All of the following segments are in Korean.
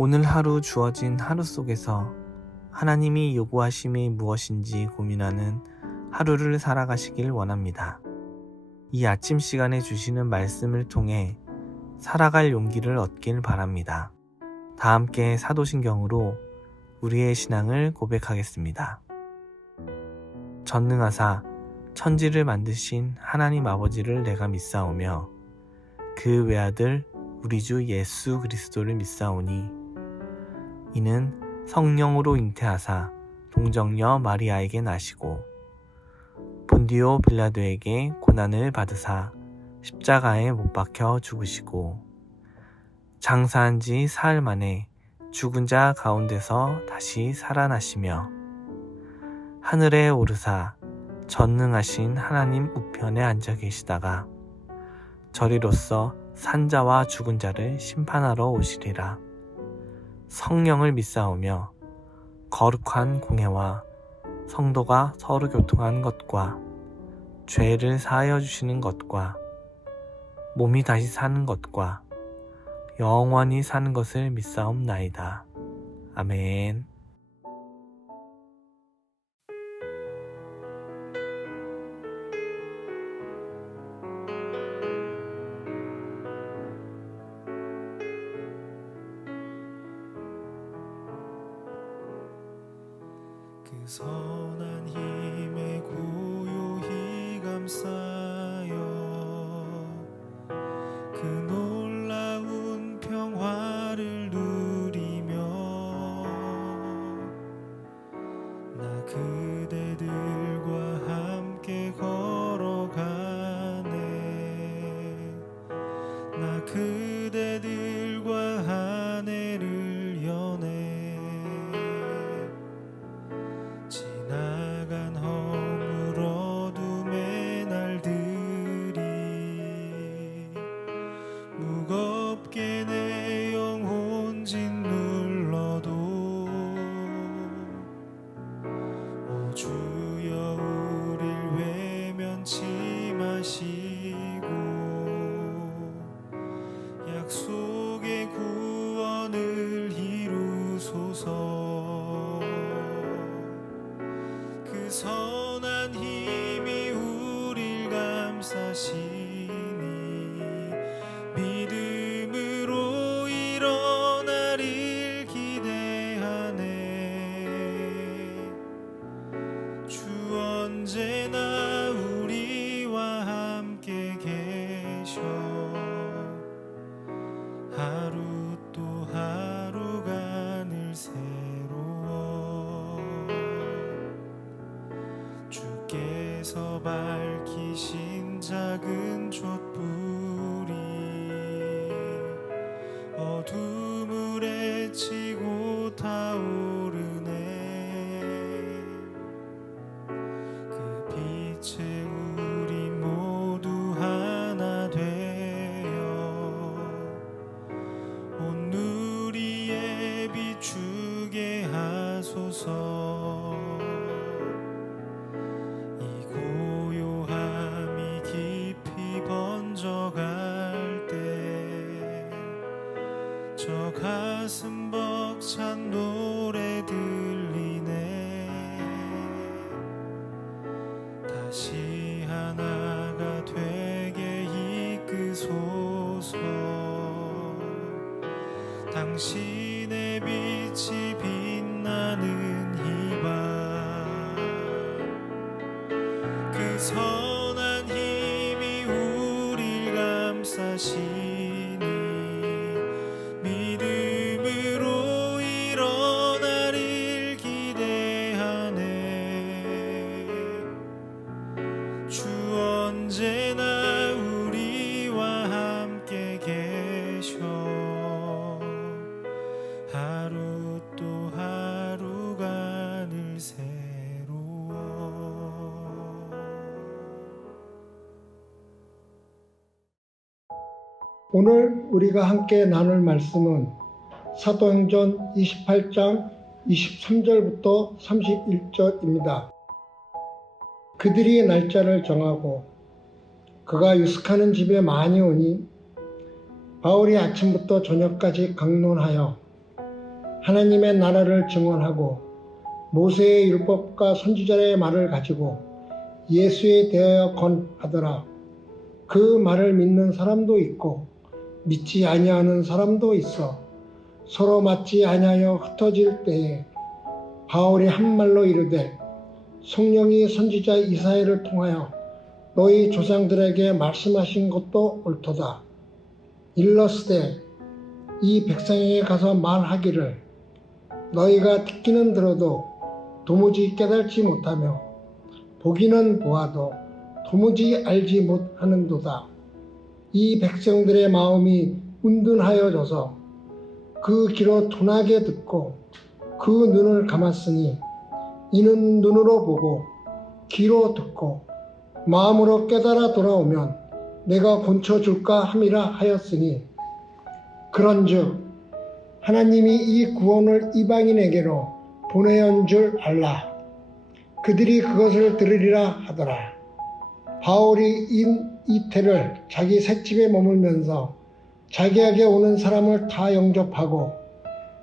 오늘 하루 주어진 하루 속에서 하나님이 요구하심이 무엇인지 고민하는 하루를 살아가시길 원합니다. 이 아침 시간에 주시는 말씀을 통해 살아갈 용기를 얻길 바랍니다. 다 함께 사도신경으로 우리의 신앙을 고백하겠습니다. 전능하사 천지를 만드신 하나님 아버지를 내가 믿사오며 그 외아들 우리 주 예수 그리스도를 믿사오니 이는 성령으로 잉태하사 동정녀 마리아에게 나시고 본디오 빌라도에게 고난을 받으사 십자가에 못 박혀 죽으시고 장사한 지 사흘 만에 죽은 자 가운데서 다시 살아나시며 하늘에 오르사 전능하신 하나님 우편에 앉아 계시다가 저리로서 산자와 죽은 자를 심판하러 오시리라. 성령을 믿사오며 거룩한 공회와 성도가 서로 교통한 것과 죄를 사하여 주시는 것과 몸이 다시 사는 것과 영원히 사는 것을 믿사옵나이다. 아멘. 그 선한 힘에 고요히 감싸여 그 놀라운 평화를 누리며 나 그대들과 함께 걸어가네. 나 그대들과 한 해를 여네. 지나간 허물 어둠의 날들이 무겁게 내 영혼 짓눌러도 오 주여 우릴 외면치 마시고 약속의 구원을 이루소서. 그 선한 힘이 우릴 감싸시니 믿음으로 일어나릴 기대하네. 주 언제나 우리와 함께 계셔 하루 또 하루가 늘 새로워. 주께서 밝히신 작은 촛불이 어둠을 헤치고 타오르네. 그 빛에 우리 모두 하나 되어 온 누리에 비추게 하소서. 고요함이 깊이 번져갈 때 저 가슴 벅찬 노래 들리네. 다시 하나가 되게 이끄소서. 당신의 빛이 빛나는 이 밤 그 선한 힘이 우릴 감싸시니 믿음으로 일어나릴 기대하네. 주 언제나 우리와 함께 계셔 하루 또 하루가 늘 새로워. 오늘 우리가 함께 나눌 말씀은 사도행전 28장 23절부터 31절입니다. 그들이 날짜를 정하고 그가 유숙하는 집에 많이 오니 바울이 아침부터 저녁까지 강론하여 하나님의 나라를 증언하고 모세의 율법과 선지자의 말을 가지고 예수에 대하여 건하더라. 그 말을 믿는 사람도 있고 믿지 아니하는 사람도 있어 서로 맞지 아니하여 흩어질 때에 바울이 한 말로 이르되 성령이 선지자 이사야를 통하여 너희 조상들에게 말씀하신 것도 옳도다. 일러스되 이 백성에게 가서 말하기를 너희가 듣기는 들어도 도무지 깨달지 못하며 보기는 보아도 도무지 알지 못하는도다. 이 백성들의 마음이 운둔하여져서 그 귀로 둔하게 듣고 그 눈을 감았으니 이는 눈으로 보고 귀로 듣고 마음으로 깨달아 돌아오면 내가 고쳐줄까 함이라 하였으니 그런즉 하나님이 이 구원을 이방인에게로 보내온 줄 알라. 그들이 그것을 들으리라 하더라. 바울이 이태를 자기 셋집에 머물면서 자기에게 오는 사람을 다 영접하고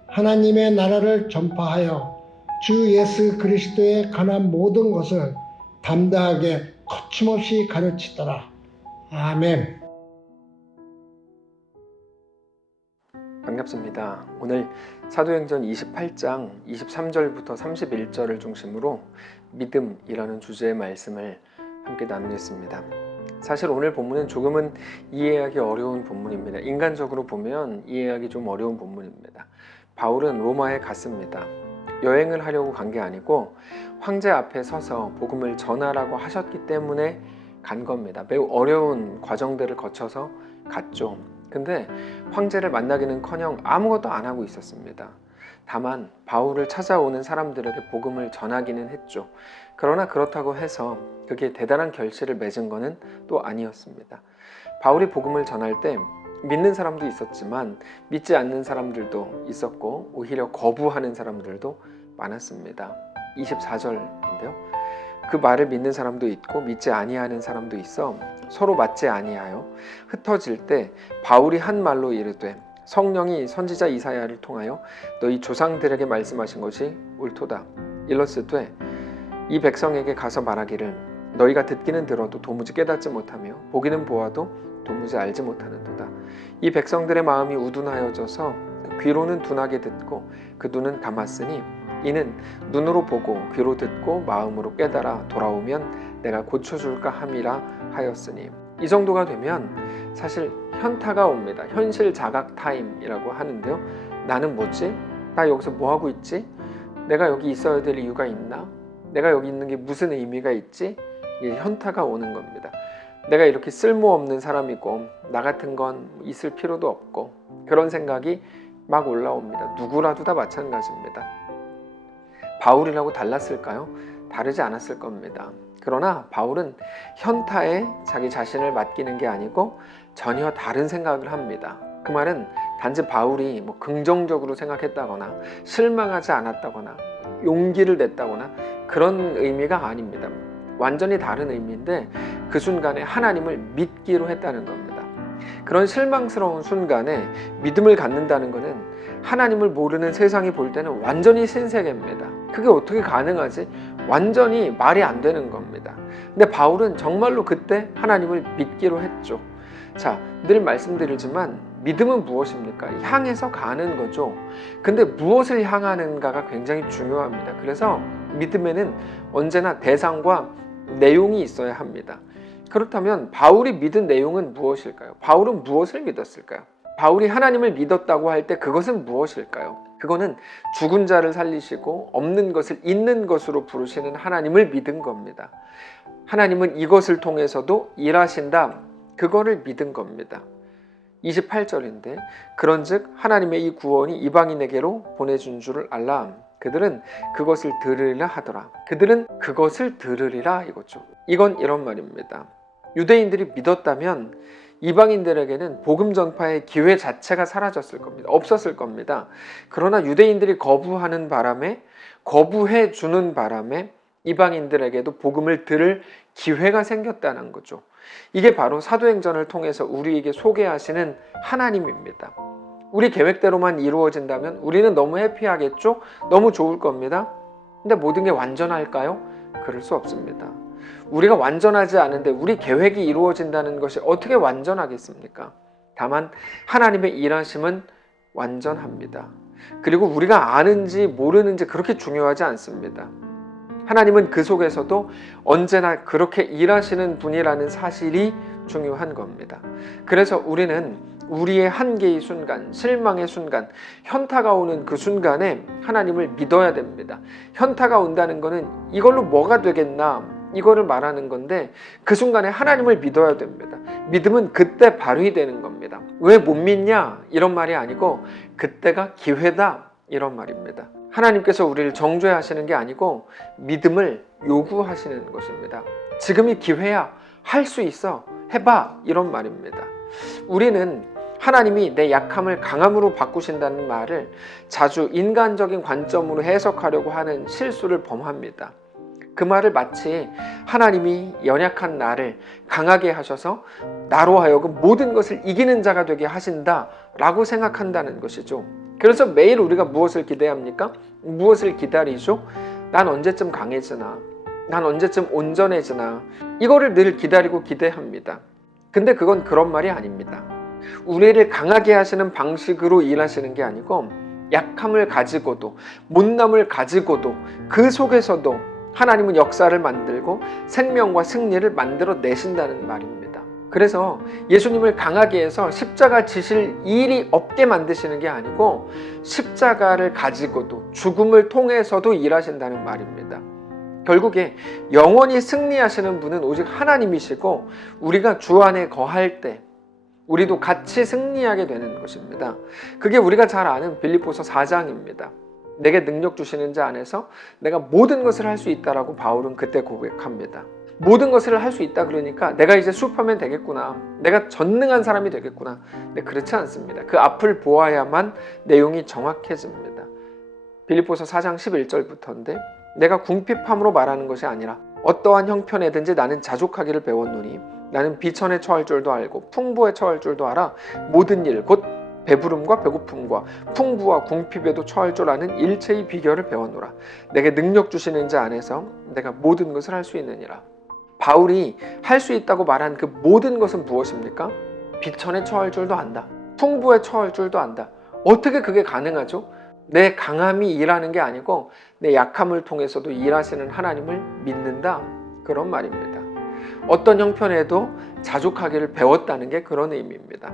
하나님의 나라를 전파하여 주 예수 그리스도에 관한 모든 것을 담대하게 거침없이 가르치더라. 아멘. 반갑습니다. 오늘 사도행전 28장 23절부터 31절을 중심으로 믿음이라는 주제의 말씀을 함께 나누겠습니다. 사실 오늘 본문은 조금은 이해하기 어려운 본문입니다. 인간적으로 보면 이해하기 좀 어려운 본문입니다. 바울은 로마에 갔습니다. 여행을 하려고 간 게 아니고 황제 앞에 서서 복음을 전하라고 하셨기 때문에 간 겁니다. 매우 어려운 과정들을 거쳐서 갔죠. 근데 황제를 만나기는커녕 아무것도 안 하고 있었습니다. 다만 바울을 찾아오는 사람들에게 복음을 전하기는 했죠. 그러나 그렇다고 해서 그게 대단한 결실을 맺은 것은 또 아니었습니다. 바울이 복음을 전할 때 믿는 사람도 있었지만 믿지 않는 사람들도 있었고 오히려 거부하는 사람들도 많았습니다. 24절인데요. 그 말을 믿는 사람도 있고 믿지 아니하는 사람도 있어 서로 맞지 아니하여 흩어질 때 바울이 한 말로 이르되 성령이 선지자 이사야를 통하여 너희 조상들에게 말씀하신 것이 옳도다. 일러스되 이 백성에게 가서 말하기를 너희가 듣기는 들어도 도무지 깨닫지 못하며 보기는 보아도 도무지 알지 못하는도다. 이 백성들의 마음이 우둔하여져서 귀로는 둔하게 듣고 그 눈은 감았으니 이는 눈으로 보고 귀로 듣고 마음으로 깨달아 돌아오면 내가 고쳐줄까 함이라 하였으니 이 정도가 되면 사실 현타가 옵니다. 현실 자각 타임이라고 하는데요. 나는 뭐지? 나 여기서 뭐하고 있지? 내가 여기 있어야 될 이유가 있나? 내가 여기 있는 게 무슨 의미가 있지? 이게 현타가 오는 겁니다. 내가 이렇게 쓸모없는 사람이고 나 같은 건 있을 필요도 없고 그런 생각이 막 올라옵니다. 누구라도 다 마찬가지입니다. 바울이라고 달랐을까요? 다르지 않았을 겁니다. 그러나 바울은 현타에 자기 자신을 맡기는 게 아니고 전혀 다른 생각을 합니다. 그 말은 단지 바울이 긍정적으로 생각했다거나 실망하지 않았다거나 용기를 냈다거나 그런 의미가 아닙니다. 완전히 다른 의미인데 그 순간에 하나님을 믿기로 했다는 겁니다. 그런 실망스러운 순간에 믿음을 갖는다는 것은 하나님을 모르는 세상이 볼 때는 완전히 신세계입니다. 그게 어떻게 가능하지? 완전히 말이 안 되는 겁니다. 근데 바울은 정말로 그때 하나님을 믿기로 했죠. 자, 늘 말씀드리지만 믿음은 무엇입니까? 향해서 가는 거죠. 근데 무엇을 향하는가가 굉장히 중요합니다. 그래서 믿음에는 언제나 대상과 내용이 있어야 합니다. 그렇다면 바울이 믿은 내용은 무엇일까요? 바울은 무엇을 믿었을까요? 바울이 하나님을 믿었다고 할 때 그것은 무엇일까요? 그거는 죽은 자를 살리시고 없는 것을 있는 것으로 부르시는 하나님을 믿은 겁니다. 하나님은 이것을 통해서도 일하신다. 그거를 믿은 겁니다. 28절인데 그런즉 하나님의 이 구원이 이방인에게로 보내준 줄을 알라. 그들은 그것을 들으리라 하더라. 그들은 그것을 들으리라 이거죠. 이건 이런 말입니다. 유대인들이 믿었다면 이방인들에게는 복음 전파의 기회 자체가 사라졌을 겁니다. 없었을 겁니다. 그러나 유대인들이 거부하는 바람에 거부해 주는 바람에 이방인들에게도 복음을 들을 기회가 생겼다는 거죠. 이게 바로 사도행전을 통해서 우리에게 소개하시는 하나님입니다. 우리 계획대로만 이루어진다면 우리는 너무 해피하겠죠? 너무 좋을 겁니다. 근데 모든 게 완전할까요? 그럴 수 없습니다. 우리가 완전하지 않은데 우리 계획이 이루어진다는 것이 어떻게 완전하겠습니까? 다만 하나님의 일하심은 완전합니다. 그리고 우리가 아는지 모르는지 그렇게 중요하지 않습니다. 하나님은 그 속에서도 언제나 그렇게 일하시는 분이라는 사실이 중요한 겁니다. 그래서 우리는 우리의 한계의 순간, 실망의 순간, 현타가 오는 그 순간에 하나님을 믿어야 됩니다. 현타가 온다는 것은 이걸로 뭐가 되겠나 이거를 말하는 건데 그 순간에 하나님을 믿어야 됩니다. 믿음은 그때 발휘되는 겁니다. 왜 못 믿냐 이런 말이 아니고 그때가 기회다 이런 말입니다. 하나님께서 우리를 정죄하시는 게 아니고 믿음을 요구하시는 것입니다. 지금이 기회야. 할 수 있어. 해봐. 이런 말입니다. 우리는 하나님이 내 약함을 강함으로 바꾸신다는 말을 자주 인간적인 관점으로 해석하려고 하는 실수를 범합니다. 그 말을 마치 하나님이 연약한 나를 강하게 하셔서 나로 하여금 모든 것을 이기는 자가 되게 하신다라고 생각한다는 것이죠. 그래서 매일 우리가 무엇을 기대합니까? 무엇을 기다리죠? 난 언제쯤 강해지나? 난 언제쯤 온전해지나? 이거를 늘 기다리고 기대합니다. 근데 그건 그런 말이 아닙니다. 우리를 강하게 하시는 방식으로 일하시는 게 아니고 약함을 가지고도 못남을 가지고도 그 속에서도 하나님은 역사를 만들고 생명과 승리를 만들어 내신다는 말입니다. 그래서 예수님을 강하게 해서 십자가 지실 일이 없게 만드시는 게 아니고 십자가를 가지고도 죽음을 통해서도 일하신다는 말입니다. 결국에 영원히 승리하시는 분은 오직 하나님이시고 우리가 주 안에 거할 때 우리도 같이 승리하게 되는 것입니다. 그게 우리가 잘 아는 빌립보서 4장입니다. 내게 능력 주시는 자 안에서 내가 모든 것을 할 수 있다라고 바울은 그때 고백합니다. 모든 것을 할 수 있다 그러니까 내가 이제 슈퍼맨 되겠구나. 내가 전능한 사람이 되겠구나. 근데 그렇지 않습니다. 그 앞을 보아야만 내용이 정확해집니다. 빌립보서 4장 11절부터인데 내가 궁핍함으로 말하는 것이 아니라 어떠한 형편에든지 나는 자족하기를 배웠노니 나는 비천에 처할 줄도 알고 풍부에 처할 줄도 알아 모든 일 곧 배부름과 배고픔과 풍부와 궁핍에도 처할 줄 아는 일체의 비결을 배웠노라. 내게 능력 주시는 자 안에서 내가 모든 것을 할 수 있느니라. 바울이 할 수 있다고 말한 그 모든 것은 무엇입니까? 비천에 처할 줄도 안다. 풍부에 처할 줄도 안다. 어떻게 그게 가능하죠? 내 강함이 일하는 게 아니고 내 약함을 통해서도 일하시는 하나님을 믿는다. 그런 말입니다. 어떤 형편에도 자족하기를 배웠다는 게 그런 의미입니다.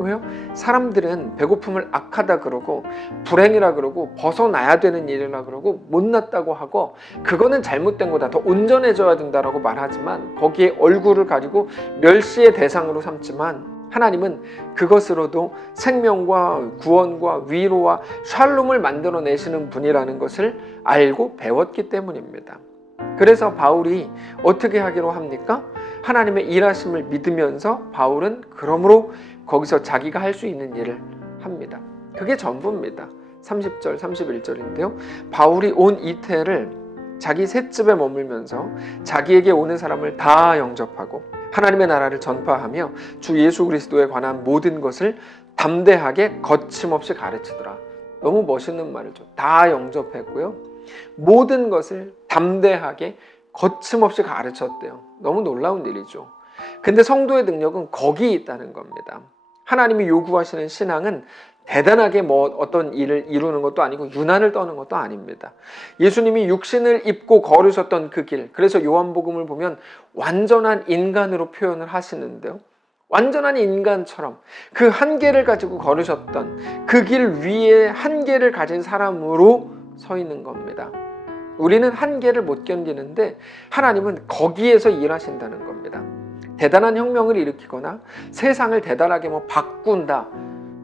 왜요? 사람들은 배고픔을 악하다 그러고 불행이라 그러고 벗어나야 되는 일이라 그러고 못났다고 하고 그거는 잘못된 거다. 더 온전해져야 된다라고 말하지만 거기에 얼굴을 가리고 멸시의 대상으로 삼지만 하나님은 그것으로도 생명과 구원과 위로와 샬롬을 만들어내시는 분이라는 것을 알고 배웠기 때문입니다. 그래서 바울이 어떻게 하기로 합니까? 하나님의 일하심을 믿으면서 바울은 그러므로 거기서 자기가 할 수 있는 일을 합니다. 그게 전부입니다. 30절, 31절인데요. 바울이 온 이태를 자기 셋집에 머물면서 자기에게 오는 사람을 다 영접하고 하나님의 나라를 전파하며 주 예수 그리스도에 관한 모든 것을 담대하게 거침없이 가르치더라. 너무 멋있는 말이죠. 다 영접했고요. 모든 것을 담대하게 거침없이 가르쳤대요. 너무 놀라운 일이죠. 근데 성도의 능력은 거기에 있다는 겁니다. 하나님이 요구하시는 신앙은 대단하게 어떤 일을 이루는 것도 아니고 유난을 떠는 것도 아닙니다. 예수님이 육신을 입고 걸으셨던 그 길, 그래서 요한복음을 보면 완전한 인간으로 표현을 하시는데요. 완전한 인간처럼 그 한계를 가지고 걸으셨던 그 길 위에 한계를 가진 사람으로 서 있는 겁니다. 우리는 한계를 못 견디는데 하나님은 거기에서 일하신다는 겁니다. 대단한 혁명을 일으키거나 세상을 대단하게 바꾼다.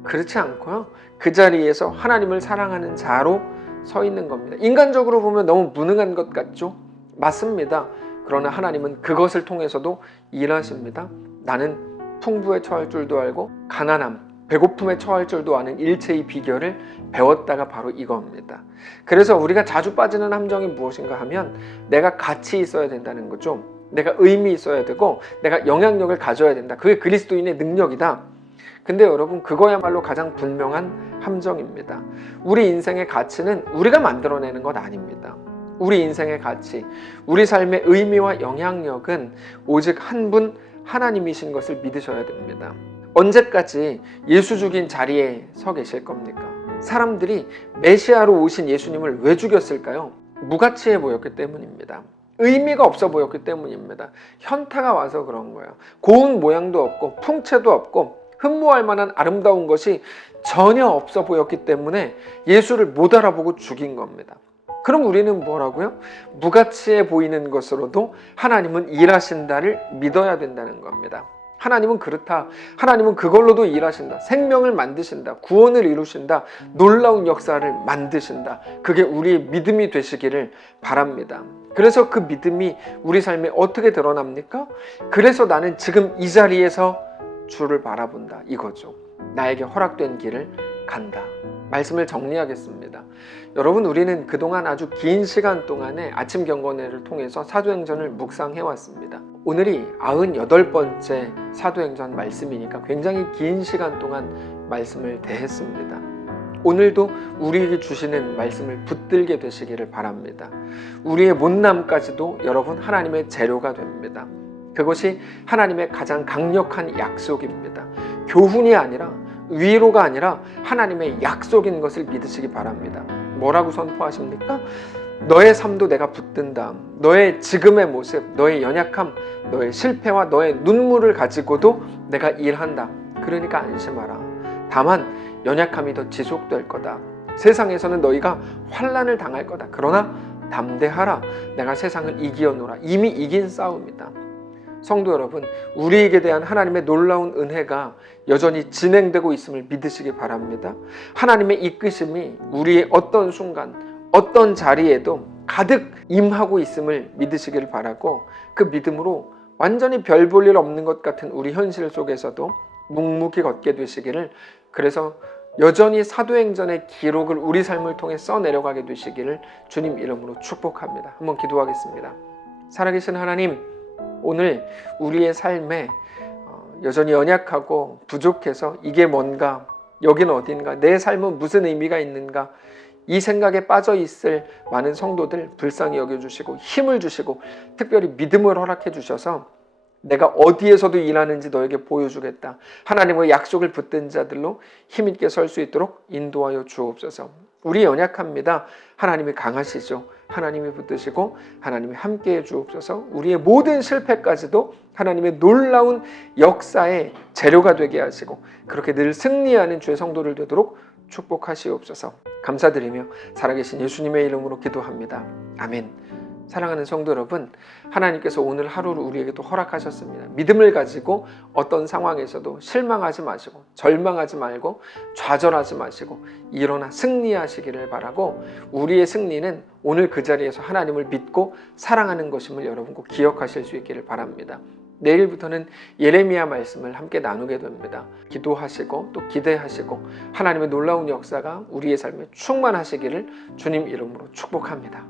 그렇지 않고요. 그 자리에서 하나님을 사랑하는 자로 서 있는 겁니다. 인간적으로 보면 너무 무능한 것 같죠? 맞습니다. 그러나 하나님은 그것을 통해서도 일하십니다. 나는 풍부에 처할 줄도 알고 가난함, 배고픔에 처할 줄도 아는 일체의 비결을 배웠다가 바로 이겁니다. 그래서 우리가 자주 빠지는 함정이 무엇인가 하면 내가 가치 있어야 된다는 거죠. 내가 의미 있어야 되고 내가 영향력을 가져야 된다. 그게 그리스도인의 능력이다. 근데 여러분, 그거야말로 가장 분명한 함정입니다. 우리 인생의 가치는 우리가 만들어내는 것 아닙니다. 우리 인생의 가치, 우리 삶의 의미와 영향력은 오직 한 분 하나님이신 것을 믿으셔야 됩니다. 언제까지 예수 죽인 자리에 서 계실 겁니까? 사람들이 메시아로 오신 예수님을 왜 죽였을까요? 무가치해 보였기 때문입니다. 의미가 없어 보였기 때문입니다. 현타가 와서 그런 거예요. 고운 모양도 없고 풍채도 없고 흠모할 만한 아름다운 것이 전혀 없어 보였기 때문에 예수를 못 알아보고 죽인 겁니다. 그럼 우리는 뭐라고요? 무가치해 보이는 것으로도 하나님은 일하신다를 믿어야 된다는 겁니다. 하나님은 그렇다. 하나님은 그걸로도 일하신다. 생명을 만드신다. 구원을 이루신다. 놀라운 역사를 만드신다. 그게 우리의 믿음이 되시기를 바랍니다. 그래서 그 믿음이 우리 삶에 어떻게 드러납니까? 그래서 나는 지금 이 자리에서 주를 바라본다, 이거죠. 나에게 허락된 길을 간다. 말씀을 정리하겠습니다. 여러분, 우리는 그동안 아주 긴 시간 동안에 아침 경건회를 통해서 사도행전을 묵상해 왔습니다. 오늘이 98번째 사도행전 말씀이니까 굉장히 긴 시간 동안 말씀을 대했습니다. 오늘도 우리에게 주시는 말씀을 붙들게 되시기를 바랍니다. 우리의 못남까지도 여러분 하나님의 재료가 됩니다. 그것이 하나님의 가장 강력한 약속입니다. 교훈이 아니라, 위로가 아니라 하나님의 약속인 것을 믿으시기 바랍니다. 뭐라고 선포하십니까? 너의 삶도 내가 붙든다. 너의 지금의 모습, 너의 연약함, 너의 실패와 너의 눈물을 가지고도 내가 일한다. 그러니까 안심하라. 다만 연약함이 더 지속될 거다. 세상에서는 너희가 환난을 당할 거다. 그러나 담대하라. 내가 세상을 이기었노라. 이미 이긴 싸움이다. 성도 여러분, 우리에게 대한 하나님의 놀라운 은혜가 여전히 진행되고 있음을 믿으시기 바랍니다. 하나님의 이끄심이 우리의 어떤 순간, 어떤 자리에도 가득 임하고 있음을 믿으시기를 바라고, 그 믿음으로 완전히 별 볼 일 없는 것 같은 우리 현실 속에서도 묵묵히 걷게 되시기를, 그래서 여전히 사도행전의 기록을 우리 삶을 통해 써내려가게 되시기를 주님 이름으로 축복합니다. 한번 기도하겠습니다. 살아계신 하나님, 오늘 우리의 삶에 여전히 연약하고 부족해서 이게 뭔가, 여긴 어딘가, 내 삶은 무슨 의미가 있는가, 이 생각에 빠져 있을 많은 성도들 불쌍히 여겨주시고 힘을 주시고 특별히 믿음을 허락해 주셔서 내가 어디에서도 일하는지 너에게 보여주겠다. 하나님의 약속을 붙든 자들로 힘있게 설 수 있도록 인도하여 주옵소서. 우리 연약합니다. 하나님이 강하시죠. 하나님이 붙드시고 하나님이 함께해 주옵소서. 우리의 모든 실패까지도 하나님의 놀라운 역사의 재료가 되게 하시고 그렇게 늘 승리하는 주의 성도를 되도록 축복하시옵소서. 감사드리며 살아계신 예수님의 이름으로 기도합니다. 아멘. 사랑하는 성도 여러분, 하나님께서 오늘 하루를 우리에게 또 허락하셨습니다. 믿음을 가지고 어떤 상황에서도 실망하지 마시고 절망하지 말고 좌절하지 마시고 일어나 승리하시기를 바라고, 우리의 승리는 오늘 그 자리에서 하나님을 믿고 사랑하는 것임을 여러분 꼭 기억하실 수 있기를 바랍니다. 내일부터는 예레미야 말씀을 함께 나누게 됩니다. 기도하시고 또 기대하시고 하나님의 놀라운 역사가 우리의 삶에 충만하시기를 주님 이름으로 축복합니다.